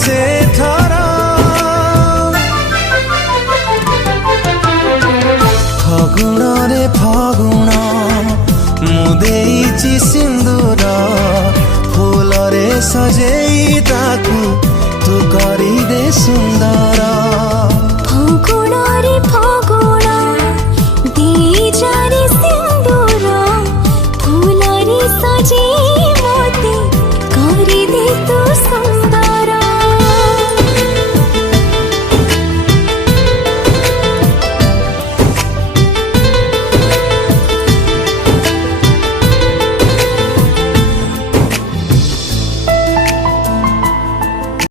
से थरा फगुण रे फगुण मुदेची सिंदूर फूल रे सजेई ताकू तू करी दे सुंदर फगुण रे फगुण देजा रे सिंदूर फूल रे सजेई मोते करी दे तू सुंदर।